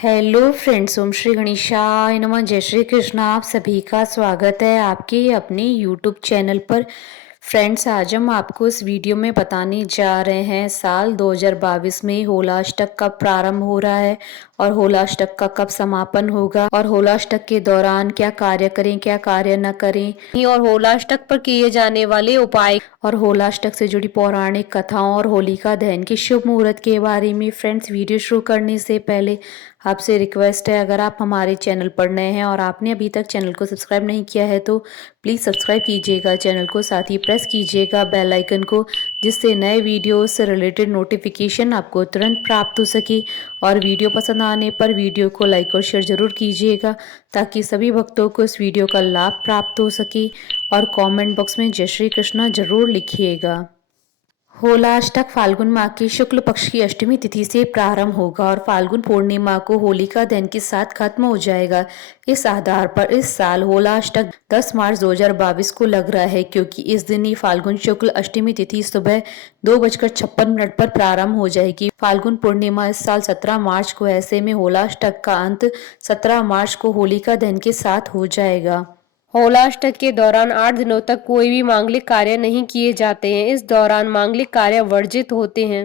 Hello friends, ओम श्री गणेशाय नमः। जय श्री कृष्ण। आप सभी का स्वागत है आपके अपने यूट्यूब चैनल पर। फ्रेंड्स, आज हम आपको इस वीडियो में बताने जा रहे हैं साल 2022 में होलाष्टक कब प्रारंभ हो रहा है और होलाष्टक का कब समापन होगा और होलाष्टक के दौरान क्या कार्य करें क्या कार्य न करें और होलाष्टक पर किए जाने वाले उपाय और होलाष्टक से जुड़ी पौराणिक कथाओं और होलिका दहन के शुभ मुहूर्त के बारे में। फ्रेंड्स, वीडियो शुरू करने से पहले आपसे रिक्वेस्ट है, अगर आप हमारे चैनल पर नए हैं और आपने अभी तक चैनल को सब्सक्राइब नहीं किया है तो प्लीज़ सब्सक्राइब कीजिएगा चैनल को, साथ ही प्रेस कीजिएगा बेल आइकन को, जिससे नए वीडियो से रिलेटेड नोटिफिकेशन आपको तुरंत प्राप्त हो सके। और वीडियो पसंद आने पर वीडियो को लाइक और शेयर जरूर कीजिएगा ताकि सभी भक्तों को इस वीडियो का लाभ प्राप्त हो सके। और कमेंट बॉक्स में जय श्री कृष्णा जरूर लिखिएगा। होलाष्टक फाल्गुन माह की शुक्ल पक्ष की अष्टमी तिथि से प्रारंभ होगा और फाल्गुन पूर्णिमा को होलिका दहन के साथ खत्म हो जाएगा। इस आधार पर इस साल होलाष्टक 10 मार्च 2022 को लग रहा है, क्योंकि इस दिन ही फाल्गुन शुक्ल अष्टमी तिथि सुबह 2:56 पर प्रारंभ हो जाएगी। फाल्गुन पूर्णिमा इस साल 17 मार्च को, ऐसे में होलाष्टक का अंत 17 मार्च को होलिका दहन के साथ हो जाएगा। होलाष्टक के दौरान 8 दिनों तक कोई भी मांगलिक कार्य नहीं किए जाते हैं। इस दौरान मांगलिक कार्य वर्जित होते हैं।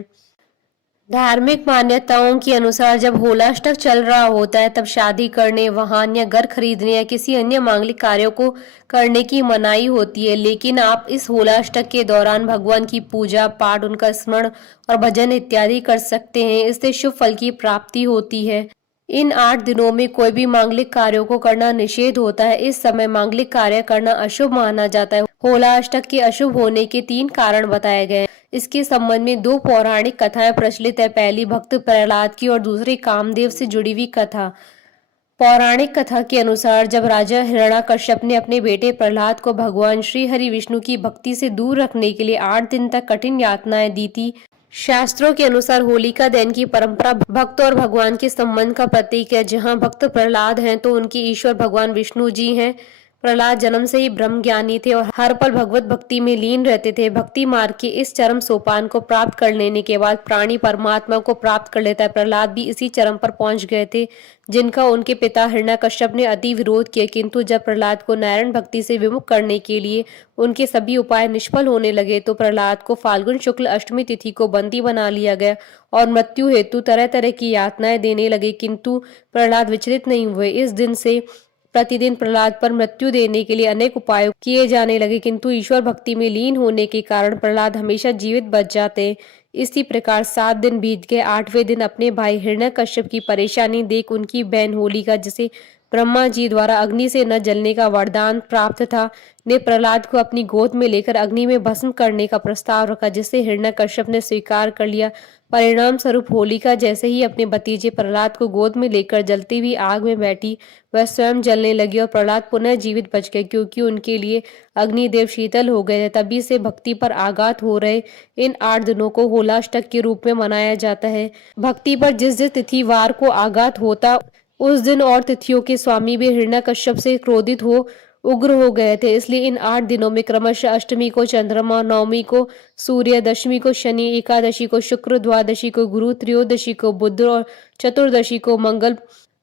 धार्मिक मान्यताओं के अनुसार जब होलाष्टक चल रहा होता है तब शादी करने, वाहन या घर खरीदने या किसी अन्य मांगलिक कार्यों को करने की मनाही होती है। लेकिन आप इस होलाष्टक के दौरान भगवान की पूजा पाठ, उनका स्मरण और भजन इत्यादि कर सकते हैं। इससे शुभ फल की प्राप्ति होती है। इन 8 दिनों में कोई भी मांगलिक कार्यों को करना निषेध होता है। इस समय मांगलिक कार्य करना अशुभ माना जाता है। होलाष्टक के अशुभ होने के 3 कारण बताए गए हैं। इसके संबंध में 2 पौराणिक कथाएं प्रचलित है। पहली भक्त प्रहलाद की और दूसरी कामदेव से जुड़ी हुई कथा। पौराणिक कथा के अनुसार जब राजा हिरण्याकश्यप ने अपने बेटे प्रहलाद को भगवान श्री हरि विष्णु की भक्ति से दूर रखने के लिए 8 दिन तक कठिन यातनाएं दी थी। शास्त्रों के अनुसार होलिका दहन की परंपरा भक्त और भगवान के संबंध का प्रतीक है। जहां भक्त प्रहलाद हैं तो उनके ईश्वर भगवान विष्णु जी हैं। प्रहलाद जन्म से ही ब्रह्म ज्ञानी थे और हर पल भगवत भक्ति में लीन रहते थे। भक्ति मार्ग के इस चरम सोपान को प्राप्त कर लेने के बाद प्राणी परमात्मा को प्राप्त कर लेता है। प्रहलाद भी इसी चरम पर पहुंच गए थे जिनका उनके पिता हिरण्याकश्यप ने अति विरोध किया। किंतु जब प्रहलाद को नारायण भक्ति से विमुख करने के लिए उनके सभी उपाय निष्फल होने लगे तो प्रहलाद को फाल्गुन शुक्ल अष्टमी तिथि को बंदी बना लिया गया और मृत्यु हेतु तरह तरह की यातनाएं देने लगे। किंतु प्रहलाद विचलित नहीं हुए। इस दिन से प्रतिदिन प्रहलाद पर मृत्यु देने के लिए अनेक उपाय किए जाने लगे, किंतु ईश्वर भक्ति में लीन होने के कारण प्रहलाद हमेशा जीवित बच जाते। इसी प्रकार 7 दिन बीत गए। 8वें दिन अपने भाई हिरण्याकश्यप की परेशानी देख उनकी बहन होलिका, जिसे ब्रह्मा जी द्वारा अग्नि से न जलने का वरदान प्राप्त था, ने प्रहलाद को अपनी गोद में लेकर अग्नि में भस्म करने का प्रस्ताव रखा, जिसे हिरण्याकश्यप ने स्वीकार कर लिया। परिणाम स्वरूप होलिका जैसे ही अपने भतीजे प्रहलाद को गोद में लेकर जलती हुई आग में बैठी, वह स्वयं जलने लगी और प्रहलाद पुनः जीवित बच गए, क्योंकि उनके लिए अग्निदेव शीतल हो गए थे। तभी से भक्ति पर आघात हो रहे इन 8 दिनों को होलाष्टक के रूप में मनाया जाता है। भक्ति पर जिस जिस तिथि वार को आघात होता उस दिन और तिथियों के स्वामी भी हिरण्याकश्यप से क्रोधित हो उग्र हो गए थे। इसलिए इन 8 दिनों में क्रमशः अष्टमी को चंद्रमा, नवमी को सूर्य, दशमी को शनि, एकादशी को शुक्र, द्वादशी को गुरु, त्रयोदशी को बुध और चतुर्दशी को मंगल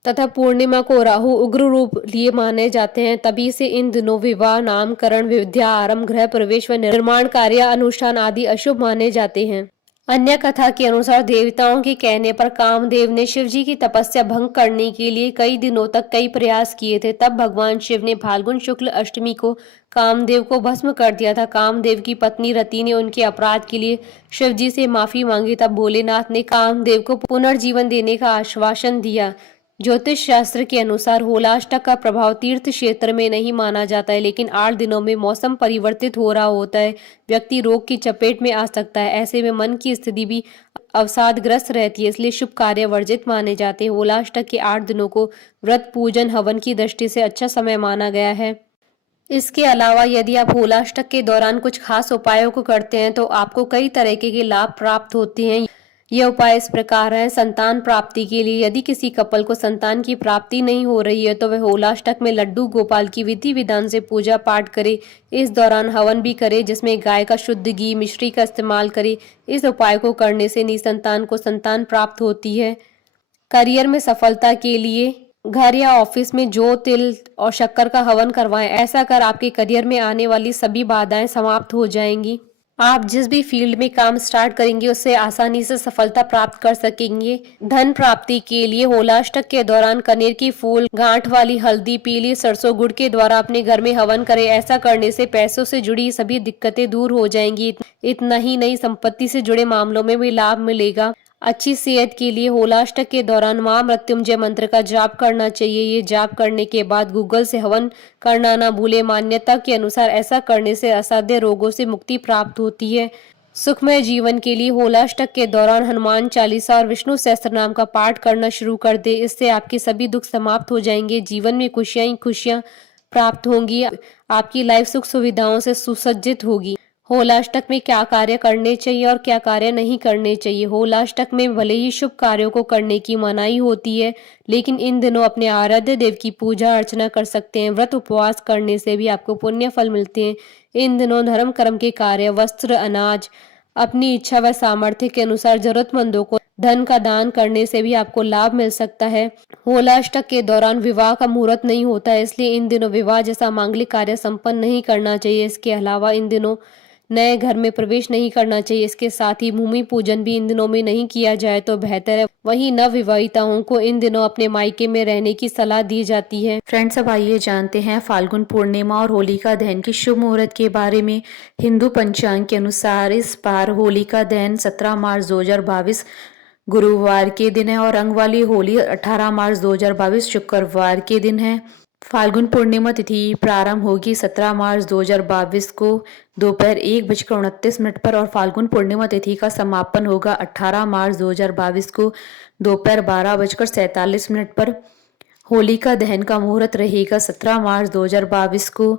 तथा पूर्णिमा को राहु उग्र रूप लिए माने जाते हैं। तभी से इन दिनों विवाह, नामकरण, विद्या आरंभ, गृह प्रवेश व निर्माण कार्य अनुष्ठान आदि अशुभ माने जाते हैं। अन्य कथा के अनुसार देवताओं के कहने पर कामदेव ने शिव जी की तपस्या भंग करने के लिए कई दिनों तक कई प्रयास किए थे। तब भगवान शिव ने फाल्गुन शुक्ल अष्टमी को कामदेव को भस्म कर दिया था। कामदेव की पत्नी रति ने उनके अपराध के लिए शिव जी से माफी मांगी। तब भोलेनाथ ने कामदेव को पुनर्जीवन देने का आश्वासन दिया। ज्योतिष शास्त्र के अनुसार होलाष्टक का प्रभाव तीर्थ क्षेत्र में नहीं माना जाता है, लेकिन 8 दिनों में मौसम परिवर्तित हो रहा होता है। व्यक्ति रोग की चपेट में आ सकता है। ऐसे में मन की स्थिति भी अवसादग्रस्त रहती है, इसलिए शुभ कार्य वर्जित माने जाते हैं। होलाष्टक के 8 दिनों को व्रत, पूजन, हवन की दृष्टि से अच्छा समय माना गया है। इसके अलावा यदि आप होलाष्टक के दौरान कुछ खास उपायों को करते हैं तो आपको कई तरह के लाभ प्राप्त होते हैं। ये उपाय इस प्रकार है। संतान प्राप्ति के लिए यदि किसी कपल को संतान की प्राप्ति नहीं हो रही है तो वह होलाष्टक में लड्डू गोपाल की विधि विधान से पूजा पाठ करे। इस दौरान हवन भी करे, जिसमें गाय का शुद्ध घी, मिश्री का इस्तेमाल करे। इस उपाय को करने से निसंतान को संतान प्राप्त होती है। करियर में सफलता के लिए घर या ऑफिस में जौ, तिल और शक्कर का हवन करवाएं। ऐसा कर आपके करियर में आने वाली सभी बाधाएं समाप्त हो जाएंगी। आप जिस भी फील्ड में काम स्टार्ट करेंगे उससे आसानी से सफलता प्राप्त कर सकेंगे। धन प्राप्ति के लिए होलाष्टक के दौरान कनेर की फूल, गांठ वाली हल्दी, पीली सरसों, गुड़ के द्वारा अपने घर में हवन करें। ऐसा करने से पैसों से जुड़ी सभी दिक्कतें दूर हो जाएंगी। इतना ही नहीं, संपत्ति से जुड़े मामलों में भी लाभ मिलेगा। अच्छी सेहत के लिए होलाष्टक के दौरान मां मृत्युंजय मंत्र का जाप करना चाहिए। ये जाप करने के बाद गूगल से हवन करना ना भूले। मान्यता के अनुसार ऐसा करने से असाध्य रोगों से मुक्ति प्राप्त होती है। सुखमय जीवन के लिए होलाष्टक के दौरान हनुमान चालीसा और विष्णु सहस्त्रनाम का पाठ करना शुरू कर दे। इससे आपके सभी दुख समाप्त हो जाएंगे। जीवन में खुशियां ही खुशियां प्राप्त होंगी। आपकी लाइफ सुख सुविधाओं से सुसज्जित होगी। होलाष्टक में क्या कार्य करने चाहिए और क्या कार्य नहीं करने चाहिए। होलाष्टक में भले ही शुभ कार्यों को करने की मनाही होती है, लेकिन इन दिनों अपने आराध्य देव की पूजा अर्चना कर सकते हैं। व्रत उपवास करने से भी आपको पुण्य फल मिलते हैं। इन दिनों धर्म कर्म के कार्य, वस्त्र, अनाज अपनी इच्छा व सामर्थ्य के अनुसार जरूरतमंदों को धन का दान करने से भी आपको लाभ मिल सकता है। होलाष्टक के दौरान विवाह का मुहूर्त नहीं होता है, इसलिए इन दिनों विवाह जैसा मांगलिक कार्य संपन्न नहीं करना चाहिए। इसके अलावा इन दिनों नए घर में प्रवेश नहीं करना चाहिए। इसके साथ ही भूमि पूजन भी इन दिनों में नहीं किया जाए तो बेहतर है। वहीं नवविवाहिताओं को इन दिनों अपने मायके में रहने की सलाह दी जाती है। फ्रेंड्स, अब आइए जानते हैं फाल्गुन पूर्णिमा और होलिका दहन के शुभ मुहूर्त के बारे में। हिंदू पंचांग के अनुसार इस बार होलिका दहन 17 मार्च 2022 गुरुवार के दिन है और रंग वाली होली 18 मार्च 2022 शुक्रवार के दिन है। फाल्गुन पूर्णिमा तिथि प्रारंभ होगी 17 मार्च 2022 को दोपहर 1:29 पर और फाल्गुन पूर्णिमा तिथि का समापन होगा 18 मार्च 2022 को दोपहर 12:47 पर। होलिका दहन का मुहूर्त रहेगा 17 मार्च 2022 को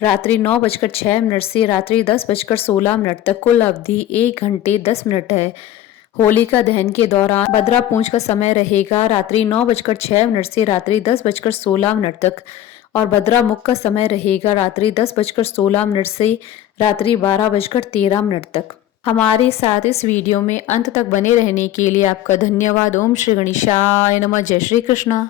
रात्रि 9:06 से रात्रि 10:16 तक। कुल अवधि 1 घंटे 10 मिनट है। होलिका दहन के दौरान भद्रा पूंछ का समय रहेगा रात्रि 9:06 से रात्रि 10:16 तक और भद्रा मुख का समय रहेगा रात्रि 10:16 से रात्रि 12:13 तक। हमारे साथ इस वीडियो में अंत तक बने रहने के लिए आपका धन्यवाद। ओम श्री गणेशाय नमः। जय श्री कृष्णा।